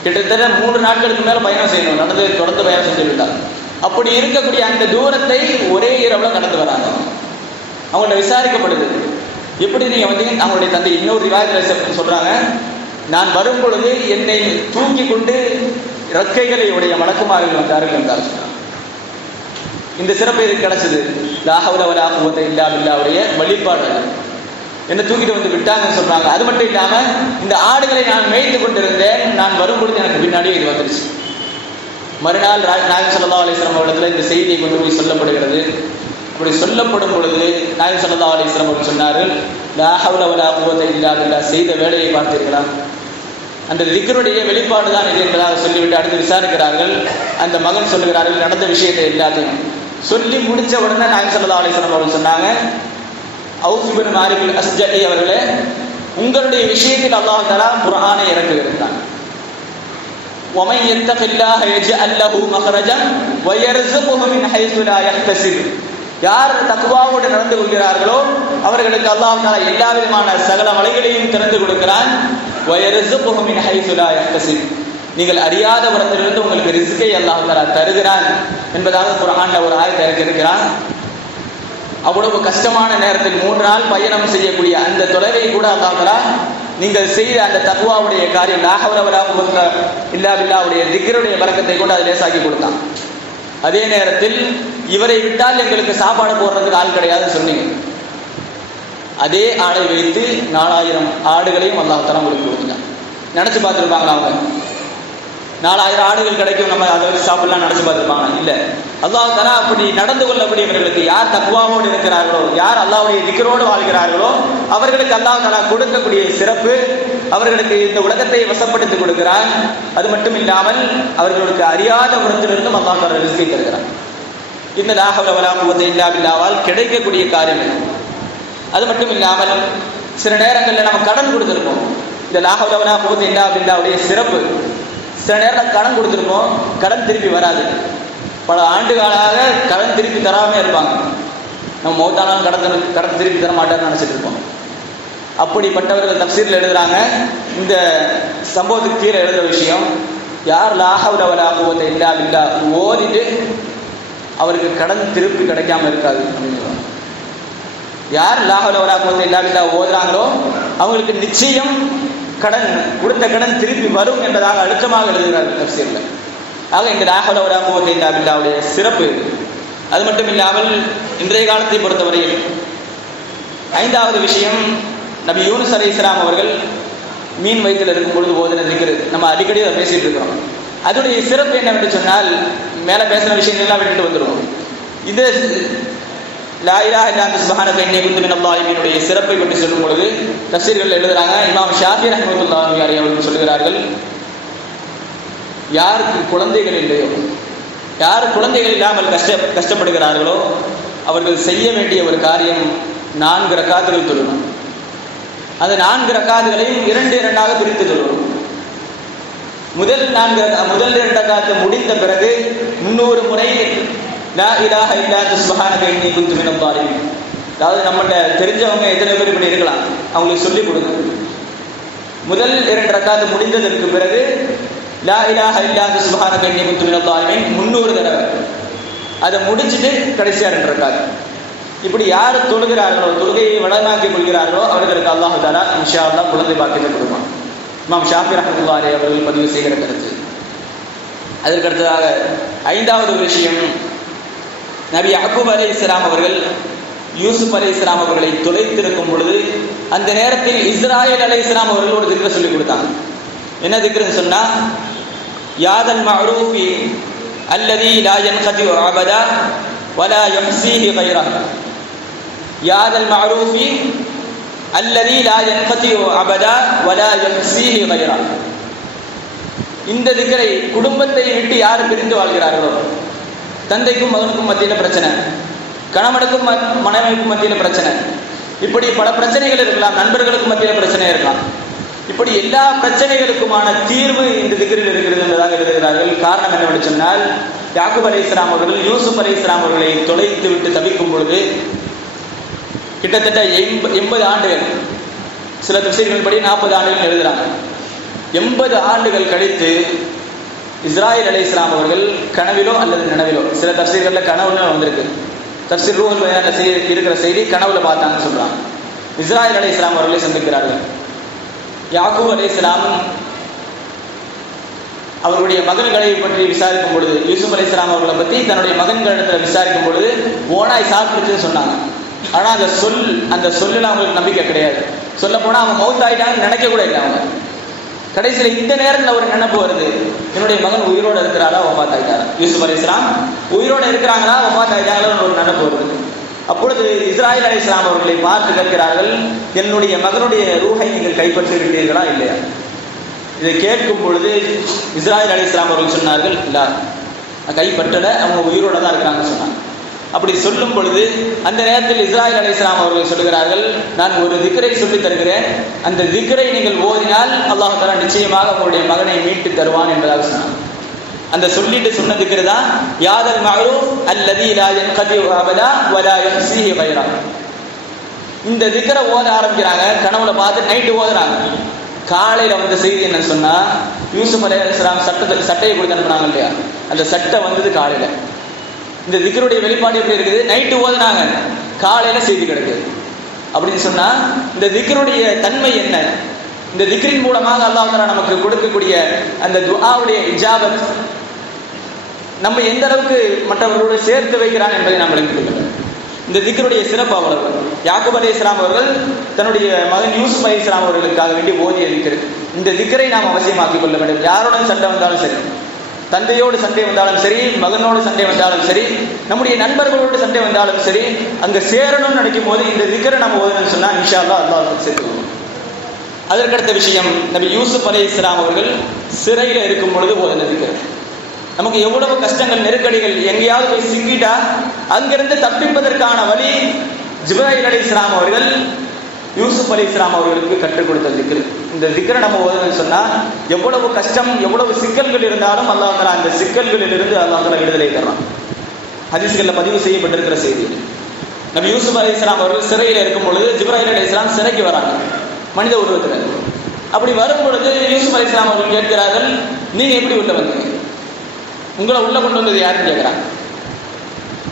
கிட்டத்தட்ட 3 நாட்களுக்கு மேலே பயணம் செய்யணும், தொடர்ந்து பயணம் செஞ்சு விட்டார். அப்படி இருக்கக்கூடிய அந்த தூரத்தை ஒரே இரவுல கடந்து வராங்க. அவங்கள்ட்ட விசாரிக்கப்படுது, எப்படி நீங்க வந்தீங்க? அவங்களுடைய தந்தை இன்னொரு ரிவாயத்தில் சொல்றாங்க, நான் வரும் பொழுது என்னை தூக்கி கொண்டு இறக்கைகளை உடைய மலக்குமார்கள் வந்தார்கள் என்றார். இந்த சிறப்பு இது கிடைச்சது. லா ஹவ்ல வலா குவத்த இல்லா பில்லாஹ்வுடைய வழிபாடு. என்ன தூக்கிட்டு வந்து விட்டாங்கன்னு சொல்றாங்க. அது மட்டும் இல்லாம இந்த ஆடுகளை நான் மேய்த்து கொண்டிருந்தேன், நான் வரும் பொழுது எனக்கு பின்னாடியே இது வந்துருச்சு. மறுநாள் நாயகம் ஸல்லல்லாஹு அலைஹி வஸல்லம் அவர்களிடத்தில் இந்த செய்தியை கொண்டு போய் சொல்லப்படுகிறது. அப்படி சொல்லப்படும் பொழுது நாயகம் ஸல்லல்லாஹு அலைஹி வஸல்லம் அவர்கள் சொன்னார்கள், லா ஹவ்ல வலா குவத்த இல்லா பில்லாஹ், செய்த வேலையை பார்த்தீர்களா? அந்த திக்ருடைய வெளிப்பாடு தான் இது என்பதாக சொல்லிவிட்டு அடுத்து விசாரிக்கிறார்கள். அந்த மகன் சொல்லுகிறார்கள் நடந்த விஷயத்தை எல்லாத்தையும் சொல்லி முடிச்ச உடனே நாயகம் ஸல்லல்லாஹு அலைஹி வஸல்லம் அவர்கள் சொன்னாங்க, அவுஃப் இப்னு மாலிக் அஸ்ஜஇ அவர்களே, உங்களுடைய விஷயத்தில் அல்லாஹ் தஆலா குர்ஆனை இறக்குகிறான். وَمَن يَتَّقِ اللَّهَ يَجْعَل لَّهُ مَخْرَجًا وَيَرْزُقْهُ مِنْ حَيْثُ لَا يَحْتَسِبُ. யார் தக்வாவோடு நடந்து கொள்கிறார்களோ அவர்களுக்கு அல்லாஹ் தஆலா எல்லா விதமான சகல வழிகளையும் திறந்து கொடுக்கிறான். وَيَرْزُقْهُ مِنْ حَيْثُ لَا يَحْتَسِبُ. நீங்கள் அறியாத புறத்திலிருந்து உங்களுக்கு ரிஸ்கை அல்லாஹ் தஆலா தருகிறான் என்பதாக குர்ஆன்ல ஒரு ஆயத்தை இறக்கியிருக்கிறான். அவ்வளவு கஷ்டமான நேரத்தில் 3 நாள் பயணம் செய்யக்கூடிய அந்த தொலைவை கூட அல்லாஹ் தஆலா நீங்கள் செய்த அந்த தக்வாவுடைய காரியம், லா ஹவ்ல வலா குவத்த இல்லா பில்லாஹ்வுடைய திக்ருடைய பரக்கத்தை கொண்டு அதை லேசாக்கி கொடுத்தான். அதே நேரத்தில் இவரை விட்டால் எங்களுக்கு சாப்பாடு போடுறதுக்கு ஆள் கிடையாதுன்னு சொன்னீங்க. அதே ஆடை வைத்து 4000 ஆடுகளையும் அல்லாஹ் தஆலா உங்களுக்கு கொடுத்தான். நினைச்சு பார்த்துருப்பாங்களா அவங்க? 4000 ஆடுகள் கிடைக்கும், நம்ம அதை வச்சு சாப்பிடலாம் நினைச்சு பார்த்துருப்பாங்க? இல்லை. அல்லாஹ் தஆலா அப்படி நடந்து கொள்ளக்கூடியவர்களுக்கு, யார் தக்வாவோடு இருக்கிறார்களோ, யார் அல்லாஹ்வுடைய திக்ரோடு வாழ்கிறார்களோ அவர்களுக்கு அல்லாஹ் தஆலா கொடுக்கக்கூடிய சிறப்பு, அவர்களுக்கு இந்த உலகத்தை வசப்படுத்தி கொடுக்கிறான். அது மட்டும் இல்லாமல் அவர்களுக்கு அறியாத புறத்திலிருந்தும் அல்லாஹ் தஆலா ரிஸ்கை தருகிறான். இந்த லா ஹவ்ல வலா குவத்த இல்லா பில்லாஹ்வால் கிடைக்கக்கூடிய காரியம். அது மட்டும் இல்லாமல் சில நேரங்களில் நம்ம கடன் கொடுத்துருப்போம். இந்த லா ஹவ்ல வலா குவத்த இல்லா பில்லாஹ்வுடைய சிறப்பு, சில நேரம் கடன் கொடுத்துருப்போம், கடன் திருப்பி வராது. பல ஆண்டுகளாக கடன் திருப்பி தராமே இருப்பாங்க. நம்ம மௌத்தானாலும் கடன் திருப்பி தர மாட்டார்னு நினச்சிட்டு இருப்போம். அப்படிப்பட்டவர்கள் தஃப்சீரில் எழுதுறாங்க, இந்த சம்பவத்துக்கு கீழே எழுதுகிற விஷயம், யார் லா ஹவ்ல வலா குவத்த இல்லா பில்லாஹ் ஓதிட்டு அவருக்கு கடன் திருப்பி கிடைக்காம இருக்காது அப்படின்னு. யார் லா ஹவ்ல வலா குவத்த இல்லா பில்லாஹ் ஓதுறாங்களோ அவங்களுக்கு நிச்சயம் கடன் கொடுத்த கடன் திருப்பி வரும் என்பதாக அழுத்தமாக எழுதுகிறார்கள் தஃப்சீரில். ஆக இந்த லா ஹவ்ல வலா குவத்த இல்லா பில்லாஹ்வுடைய சிறப்பு. அது மட்டும் இல்லாமல் இன்றைய காலத்தை பொறுத்தவரையில் 5வது விஷயம், நபி யூனுஸ் அலைஹிஸ்ஸலாம் அவர்கள் மீன் வயிற்றில் இருக்கும் பொழுது ஓதின திக்ரு. நம்ம அடிக்கடி அதை பேசிட்டு இருக்கிறோம். அதோடைய சிறப்பு என்னவென்று சொன்னால், மேலே பேசுகிற விஷயங்கள்லாம் விட்டுட்டு வந்துடுவோம். இது லா இலாஹ இல்லா அன்த சுப்ஹானக இன்னி குன்து மினல் ஸாலிமீனுடைய சிறப்பை பற்றி சொல்லும் பொழுது தஃசீர்கள் எழுதுறாங்க. இமாம் ஷாஃபி ரஹ்மத்துல்லாஹி அலைஹி அவர்கள் சொல்கிறார்கள், யாருக்கு குழந்தைகள் இல்லையோ, யார் குழந்தைகள் இல்லாமல் கஷ்டப்படுகிறார்களோ அவர்கள் செய்ய வேண்டிய ஒரு காரியம் 4 ரக்காத்துகள் தொழணும். அந்த 4 ரக்காத்துகளையும் 2 பிரித்து தொழணும். முதல் 2 ரக்காத்து முடிந்த பிறகு 300 முறை லா இலாஹ இல்லா அன்த சுப்ஹானக இன்னி குன்து மினல் ஸாலிமீன். அதாவது நம்மகிட்ட தெரிஞ்சவங்க எத்தனை பேர் இப்படி இருக்கலாம், அவங்களுக்கு சொல்லிக் கொடுங்க. முதல் 2 ரக்காத்து முடிந்ததற்கு பிறகு லா இலாஹ இல்லா அன்த சுப்ஹானக இன்னி குன்து மினல் ஸாலிமீன் 300 தடவை. அதை முடிச்சுட்டு கடைசியா 2 ரக்காத்து. இப்படி யார் தொழுகிறார்களோ, தொழுகையை வளமாக்கிக் கொள்கிறார்களோ அவர்களுக்கு அல்லாஹ் தஆலா இன்ஷா அல்லாஹ் குழந்தை பாக்கியத்தை கொடுப்பான். இமாம் ஷாஃபி ரஹ்மத்துல்லாஹி அலைஹி அவர்கள் பதிவு செய்கிற கருத்து. அதற்கு அடுத்ததாக 5வது விஷயம், நபி யாக்கூப் அலைஹிஸ்ஸலாம் அவர்கள் யூசுப் அலைஹிஸ்ஸலாம் அவர்களை தொலைத்திருக்கும் பொழுது அந்த நேரத்தில் இஸ்ராயேல் அலைஹிஸ்ஸலாம் அவர்கள் ஒரு திக்ர சொல்லி கொடுத்தாங்க. என்ன திக்ருன்னு சொன்னா, யாதல் மஅரூஃபி அல்லதி லா யன்கதி அபதா வலா யஹ்ஸீஹி கைரஹ். யாதல் மஅரூஃபி அல்லதி லா யன்கதி அபதா வலா யஹ்ஸீஹி கைரஹ். இந்த திக்ரை குடும்பத்தை விட்டு யார் பிரிந்து வாழ்கிறார்களோ, தந்தைக்கும் மகனுக்கும் மத்தியில் பிரச்சனை, கணவனுக்கும் மனைவிக்கும் மத்தியில் பிரச்சனை, இப்படி பல பிரச்சனைகள் இருக்கலாம், நண்பர்களுக்கு மத்தியில் பிரச்சனை இருக்கலாம். இப்படி எல்லா பிரச்சனைகளுக்குமான தீர்வு இந்த திக்ரில் இருக்கிறது என்பதாக எழுதுகிறார்கள். காரணம் என்னவென்று சொன்னால், யாக்கூப் அலைஹிஸ்ஸலாம் அவர்கள் யூசுப் அலைஹிஸ்ஸலாம் அவர்களை தொலைத்து விட்டு தவிக்கும் பொழுது கிட்டத்தட்ட 80 ஆண்டுகள், சில தஃசீர்கள் படி 40 ஆண்டுகள் எழுதுகிறாங்க. 80 ஆண்டுகள் கழித்து இஸ்ராயேல் அலைஹிஸ்ஸலாம் அவர்கள் கனவிலோ அல்லது நினைவிலோ, சில தஃசீர்கள்ல கனவுல வந்திருக்கு, தஃசீர் ரூஹுல் பயான்ல இருக்கிற செய்தி கனவுல பார்த்தாங்கன்னு சொல்றாங்க. இஸ்ராயேல் அலைஹிஸ்ஸலாம் அவர்களை சந்திக்கிறார்கள். யாக்கூப் அலைஹிஸ்ஸலாம் அவருடைய மகன்களை பற்றி விசாரிக்கும் பொழுது, யூசுப் அலைஹிஸ்ஸலாம் அவர்களை பற்றி தன்னுடைய மகன்களிடத்தில் விசாரிக்கும் பொழுது ஓனாய் சாப்பிட்டுச்சுன்னு சொன்னாங்க. ஆனால் அந்த சொல்லில் அவங்களுக்கு நம்பிக்கை கிடையாது. சொல்ல போனால் அவங்க மௌத் ஆகிட்டாங்கன்னு நினைக்க கூட இல்லை. அவங்க கடைசியில் இந்த நேரத்தில் ஒரு நினைப்பு வருது, என்னுடைய மகன் உயிரோடு இருக்கிறாரா வஃபாத் ஆகிட்டாரா, யூசுப் அலைஹிஸ்ஸலாம் உயிரோடு இருக்கிறாங்களா வஃபாத் ஆகிட்டாங்களான்னு ஒரு நினைப்பு வருது. அப்பொழுது இஸ்ராயேல் அலைஹிஸ்ஸலாம் அவர்களை பார்த்து கேட்கிறார்கள், என்னுடைய மகனுடைய ரூஹை நீங்கள் கைப்பற்றி விட்டீர்களா இல்லையா? இதை கேட்கும் பொழுது இஸ்ராயேல் அலைஹிஸ்ஸலாம் அவர்கள் சொன்னார்கள், இல்லை கைப்பற்றலை, அவங்க உயிரோடு தான் இருக்கிறாங்கன்னு சொன்னாங்க. அப்படி சொல்லும் பொழுது அந்த நேரத்தில் இஸ்ராயேல் அலைஹிஸ்ஸலாம் அவர்கள் சொல்கிறார்கள், நான் ஒரு திக்ரை சொல்லி தருகிறேன், அந்த திக்ரை நீங்கள் ஓதினால் அல்லாஹ் தஆலா நிச்சயமாக உங்களுடைய மகனை மீட்டு தருவான் என்பதாக சொன்னாங்க. அந்த சொல்லிட்டு சொன்ன திக்ர் தான் யாதல் மஅரூஃப் அல்லதி லா யன்கதி அபதா வலா யஹ்ஸீஹி கைரஹ். இந்த திக்ரை ஓத ஆரம்பிக்கிறாங்க. கனவுல பார்த்து நைட்டு ஓதுறாங்க. காலையில வந்த செய்தி என்னன்னு சொன்னா, யூசுப் அலைஹிஸ்ஸலாம் சட்டையை கொடுத்து அனுப்புனாங்க இல்லையா, அந்த சட்டை வந்தது காலையில. இந்த திக்ருடைய வெளிப்பாடு எப்படி இருக்குது, நைட்டு ஓதுனாங்க, காலையில செய்தி கிடைக்குது. அப்படின்னு சொன்னா இந்த திக்ருடைய தன்மை என்ன, இந்த திக்ரின் மூலமாக அல்லாஹ் தஆலா நமக்கு கொடுக்கக்கூடிய அந்த துஆவுடைய இஜாபத் நம்ம எந்த அளவுக்கு மற்றவர்களோடு சேர்த்து வைக்கிறான் என்பதை நாம் விளங்கிக் கொள்ள வேண்டும். இந்த திக்ருடைய சிறப்பு அவ்வளவு. யாக்கூப் அலைஹிஸ்ஸலாம் அவர்கள் தன்னுடைய மகன் யூசுப் அலைஹிஸ்ஸலாம் அவர்களுக்காக வேண்டி ஓதிய திக்ர், இந்த திக்ரை நாம் அவசியமாக்கிக் கொள்ள வேண்டும். யாருடன் சண்டை வந்தாலும் சரி, தந்தையோடு சண்டை வந்தாலும் சரி, மகனோடு சண்டை வந்தாலும் சரி, நம்முடைய நண்பர்களோடு சண்டை வந்தாலும் சரி, அங்க சேரணும்னு நினைக்கும் போது இந்த திக்ரை நம்ம ஓதணும்னு சொன்னா இன்ஷா அல்லாஹ் அல்லாஹ் சேர்த்துக்கணும். அதற்கடுத்த விஷயம், நபி யூசுப் அலைஹிஸ்ஸலாம் அவர்கள் சிறையில் இருக்கும் பொழுது ஓதின திக்ர். நமக்கு எவ்வளவு கஷ்டங்கள், நெருக்கடிகள், எங்கேயாவது போய் சிக்கிட்டா அங்கிருந்து தப்பிப்பதற்கான வழி ஜிப்ராயில் அலைஹிஸ்ஸலாம் அவர்கள் யூசுப் அலைஹிஸ்ஸலாம் அவர்களுக்கு கற்றுக் கொடுத்த திக்ர். இந்த திக்ரை நம்ம ஓதணும்னு சொன்னா எவ்வளவு கஷ்டம், எவ்வளவு சிக்கல்கள் இருந்தாலும் அல்லாஹ் தஆலா அந்த சிக்கல்களில் இருந்து அல்லாஹ் தஆலா விடுதலை தர்றான். ஹதீஸ்களில் பதிவு செய்யப்பட்டிருக்கிற செய்தி. நபி யூசுப் அலைஹிஸ்ஸலாம் அவர்கள் சிறையில் இருக்கும் பொழுது ஜிப்ராயில் அலைஹிஸ்ஸலாம் சிறைக்கு வராங்க மனித உருவத்தில். அப்படி வரும் பொழுது யூசுப் அலைஹிஸ்ஸலாம் அவர்கள் கேட்கிறார்கள், நீங்க எப்படி உள்ள வந்தீங்க, உங்களை உள்ள கொண்டு வந்தது யாருன்னு கேட்கிறாங்க.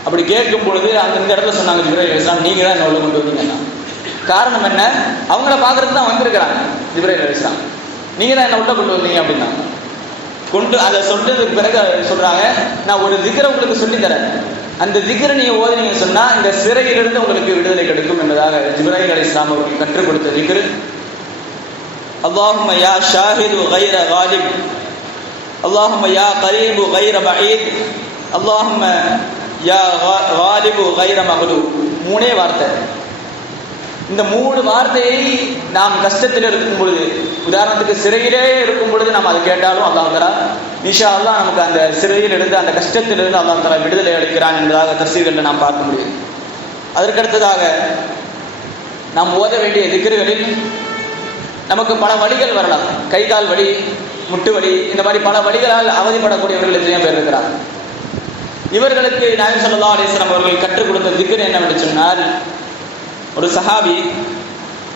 அப்படி கேட்கும் பொழுது அந்த இடத்துல சொன்னாங்க ஜிப்ராயில் அலைஹிஸ்ஸலாம், நீங்க தான் என்ன உள்ள கொண்டு வந்தீங்கன்னா. காரணம் என்ன, அவங்கள பார்க்கறதுக்கு தான் வந்திருக்கிறாங்க ஜிப்ராயில் அலைஹிஸ்ஸலாம், நீங்க தான் என்ன உள்ள கொண்டு வந்தீங்க அப்படின்னா. கொண்டு அதை சொல்றதுக்கு பிறகு சொல்றாங்க, நான் ஒரு திக்ரை உங்களுக்கு சொல்லித்தரேன், அந்த திக்ரை நீங்க ஓதுனீங்கன்னு சொன்னா இந்த சிறையிலிருந்து உங்களுக்கு விடுதலை கிடைக்கும் என்பதாக ஜிப்ராயில் அலைஹிஸ்ஸலாம் அவர்கள் கற்றுக் கொடுத்த திக்ர். அல்லாஹும்ம யா ஷாஹிது கைர காலிப், அல்லாஹும்ம யா கரீபு கைர பஈத், அல்லாஹும்ம யா காலிபு கைர மக்லூப். மூணே வார்த்தை. இந்த 3 வார்த்தையை நாம் கஷ்டத்தில் இருக்கும் பொழுது, உதாரணத்துக்கு சிறையிலே இருக்கும் பொழுது நாம் அதை கேட்டாலும் அல்லாஹ் தஆலா இன்ஷா அல்லாஹ் நமக்கு அந்த சிறையில் இருந்து அந்த கஷ்டத்திலிருந்து அல்லாஹ் தஆலா விடுதலை அளிக்கிறான் என்பதாக தஃசீர்களில் நாம் பார்க்க முடியும். அதற்கடுத்ததாக நாம் ஓத வேண்டிய திக்ருகளில் நமக்கு பல வழிகள் வரலாம். கை கால் வலி, முட்டு வலி, இந்த மாதிரி பல வழிகளால் அவதிப்படக்கூடியவர்கள் எத்தனையோ பேர் இருக்கிறார். இவர்களுக்கு நாயகம் ஸல்லல்லாஹு அலைஹி வஸல்லம் அவர்கள் கற்றுக் கொடுத்த திக்ர் என்னவென்று சொன்னால், ஒரு சஹாபி,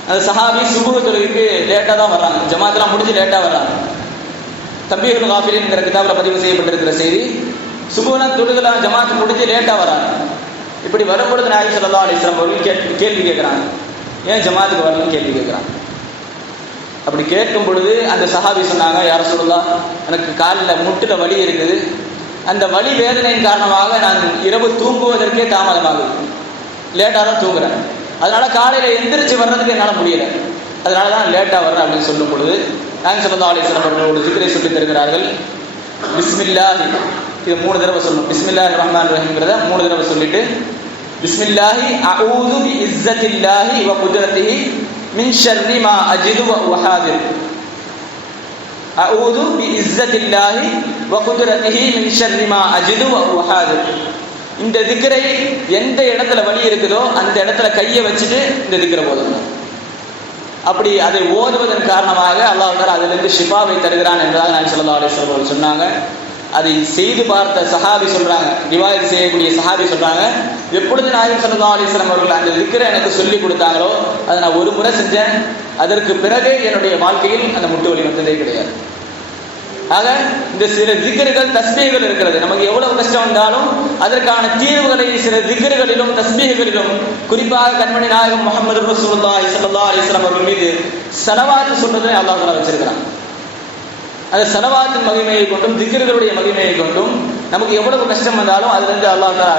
அந்த சஹாபி சுபுஹ் தொழுகைக்கு லேட்டாக தான் வர்றாங்க. ஜமாத்லாம் முடிஞ்சு லேட்டாக வர்றாங்க. தம்பீஹுல் காஃபிலின்ங்கிற கிதாபில் பதிவு செய்யப்பட்டிருக்கிற செய்தி, சுபுஹ்லாம் தொழுகலாம் ஜமாத் முடிஞ்சு லேட்டாக வர்றாங்க. இப்படி வரும்பொழுது நாயகம் ஸல்லல்லாஹு அலைஹி வஸல்லம் அவர்கள் கேள்வி கேட்குறாங்க, ஏன் ஜமாத்துக்கு வரலன்னு கேள்வி கேட்குறாங்க. அப்படி கேட்கும் பொழுது அந்த சஹாபி சொன்னாங்க, யா ரசூலுல்லாஹ், எனக்கு காலில் முட்டில் வலி இருக்குது, அந்த வலி வேதனையின் காரணமாக நான் இரவு தூங்குவதற்கே தாமதமாகுது, லேட்டாக தான் தூங்குறேன், அதனால காலையில் எந்திரிச்சு வர்றதுக்கு என்னால் முடியல, அதனால தான் லேட்டாக வர்றேன் அப்படின்னு சொல்லும் பொழுது நாயகம் ஸல்லல்லாஹு அலைஹி வஸல்லம் அவர்கள் ஒரு திக்ரை சொல்லி தருகிறார்கள். பிஸ்மில்லாஹி, இது 3 தடவை சொல்லணும். பிஸ்மில்லாஹிர் ரஹ்மானிர் ரஹீம்ங்கிறத 3 தடவை சொல்லிட்டு, பிஸ்மில்லாஹி அஊது பி இஸ்ஸத்தில்லாஹி வ குத்ரத்திஹி மின் ஷர்ரி மா அஜிது வ உஹாதிர். அஊது பி இஸ்ஸத்தில்லாஹி வ குத்ரத்திஹி மின் ஷர்ரி மா அஜிது வ உஹாதிர். இந்த திக்ரை எந்த இடத்துல வலி இருக்குதோ அந்த இடத்துல கையை வச்சுட்டு இந்த திக்ரை ஓதணும். அப்படி அதை ஓதுவதன் காரணமாக அல்லாஹ் தஆலா அதிலிருந்து ஷிஃபாவை தருகிறான் என்பதாக நாயகம் ஸல்லல்லாஹு அலைஹி வஸல்லம் சொன்னாங்க. அதை செய்து பார்த்த சஹாபி சொல்றாங்க, ரிவாயத் செய்யக்கூடிய சஹாபி சொல்றாங்க, எப்பொழுது நாயகம் ஸல்லல்லாஹு அலைஹி வஸல்லம் அவர்கள் அந்த திக்ரை எனக்கு சொல்லி கொடுத்தாங்களோ அதை நான் ஒரு முறை செஞ்சேன், அதற்கு பிறகு என்னுடைய வாழ்க்கையில் அந்த முட்டு வலி வந்ததே கிடையாது. ஆக இந்த சில திக்ர்கள் தஸ்பீஹ்கள் இருக்கிறது. நமக்கு எவ்வளவு கஷ்டம் வந்தாலும் அதற்கான தீர்வுகளை சில திக்ர்களிலும் தஸ்பீஹ்களிலும், குறிப்பாக கண்மணி நாயகம் முஹம்மது ரசூலுல்லாஹி ஸல்லல்லாஹு அலைஹி வஸல்லம் அவர்கள் மீது ஸலவாத் சொல்றதை அல்லாஹ் தஆலா வச்சிருக்கிறான். அந்த ஸலவாத்தின் மகிமையை கொண்டும் திக்ர்களுடைய மகிமையை கொண்டும் நமக்கு எவ்வளவு கஷ்டம் வந்தாலும் அதிலிருந்து அல்லாஹ் தஆலா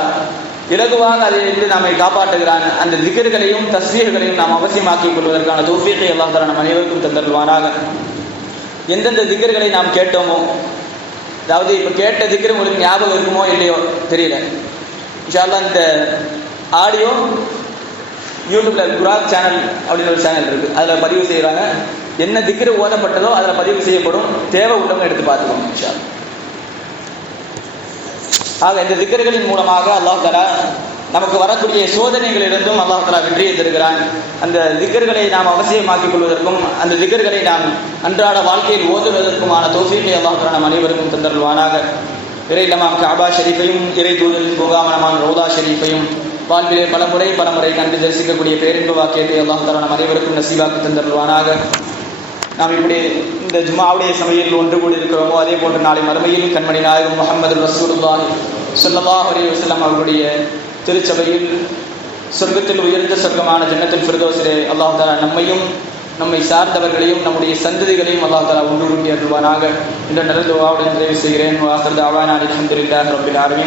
இலகுவாக அதிலிருந்து நம்மை காப்பாற்றுகிறான். அந்த திக்ர்களையும் தஸ்பீஹ்களையும் நாம் அவசியமாக்கிக் கொள்வதற்கான தௌஃபீகை அல்லாஹ் தஆலா நம் அனைவருக்கும் தந்தருள்வானாக. எந்தெந்த திக்ர்களை நாம் கேட்டோமோ, அதாவது இப்போ கேட்ட திக்ர் உங்களுக்கு ஞாபகம் இருக்குமோ இல்லையோ தெரியல, இன்ஷா அல்லாஹ் இந்த ஆடியோ யூடியூப்ல குராக் சேனல் அப்படின்னு ஒரு சேனல் இருக்கு, அதில் பதிவு செய்கிறாங்க. என்ன திக்ர் ஓதப்பட்டதோ அதில் பதிவு செய்யப்படும். தேவை உள்ளவங்க எடுத்து பார்த்துக்கோங்க இன்ஷா அல்லாஹ். ஆக இந்த திக்ர்களின் மூலமாக அல்லாஹ் தஆலா நமக்கு வரக்கூடிய சோதனைகளிலிருந்தும் அல்லாஹ் தஆலா வெற்றியை தருகிறான். அந்த திக்ர்களை நாம் அவசியமாக்கிக் கொள்வதற்கும் அந்த திக்ர்களை நாம் அன்றாட வாழ்க்கையில் ஓதுவதற்குமான தௌஃபீகை அல்லாஹ் தஆலா நம் அனைவருக்கும் தந்தருள்வானாக. இறை இல்லமாம் கஅபா ஷரீஃபையும் இறை தூதரின் பூங்காவனமான ரௌதா ஷரீஃபையும் வாழ்விலே பலமுறை கண்டு தரிசிக்கக்கூடிய பேரின்ப வாக்கியத்தை அல்லாஹ் தஆலா நம் அனைவருக்கும் நசீபாக்கி தந்தருள்வானாக. நாம் இப்படி இந்த ஜும்ஆவுடைய சமயில் ஒன்று கூடி இருக்கிறோமோ அதே போன்று நாளை மறுமையில் கண்மணி நாயகம் முஹம்மது ரசூலுல்லாஹி ஸல்லல்லாஹு அலைஹி வஸல்லம் அவர்களுடைய திருச்சபையில் சொர்க்கத்தில் உயர்ந்த சொர்க்கமான ஜன்னத்துல் ஃபிர்தௌஸிலே அல்லாஹ் தஆலா நம்மையும் நம்மை சார்ந்தவர்களையும் நம்முடைய சந்ததிகளையும் அல்லாஹ் தஆலா ஒன்று கூட்டி அருள்வானாக. இந்த நல்ல துஆவுடன் நிறைவு செய்கிறேன். வாஹிர் தஅவானா அல்ஹம்துலில்லாஹி ரப்பில் ஆலமீன்.